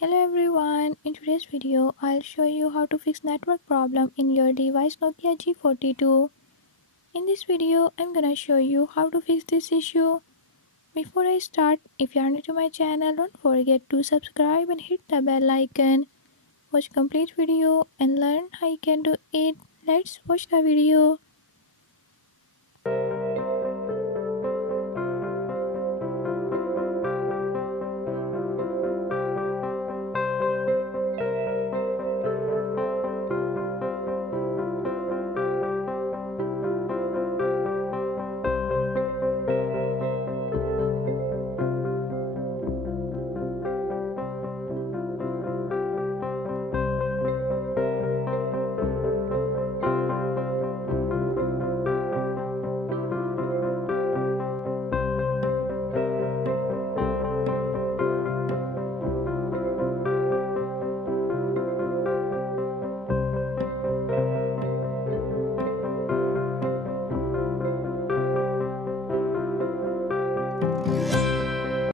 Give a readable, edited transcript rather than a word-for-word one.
Hello everyone, in today's video I'll show you how to fix network problem in your device Nokia G42. In this video I'm gonna show you how to fix this issue. Before I start, if you are new to my channel, don't forget to subscribe and hit the bell icon. Watch complete video and learn how you can do it. Let's watch the video.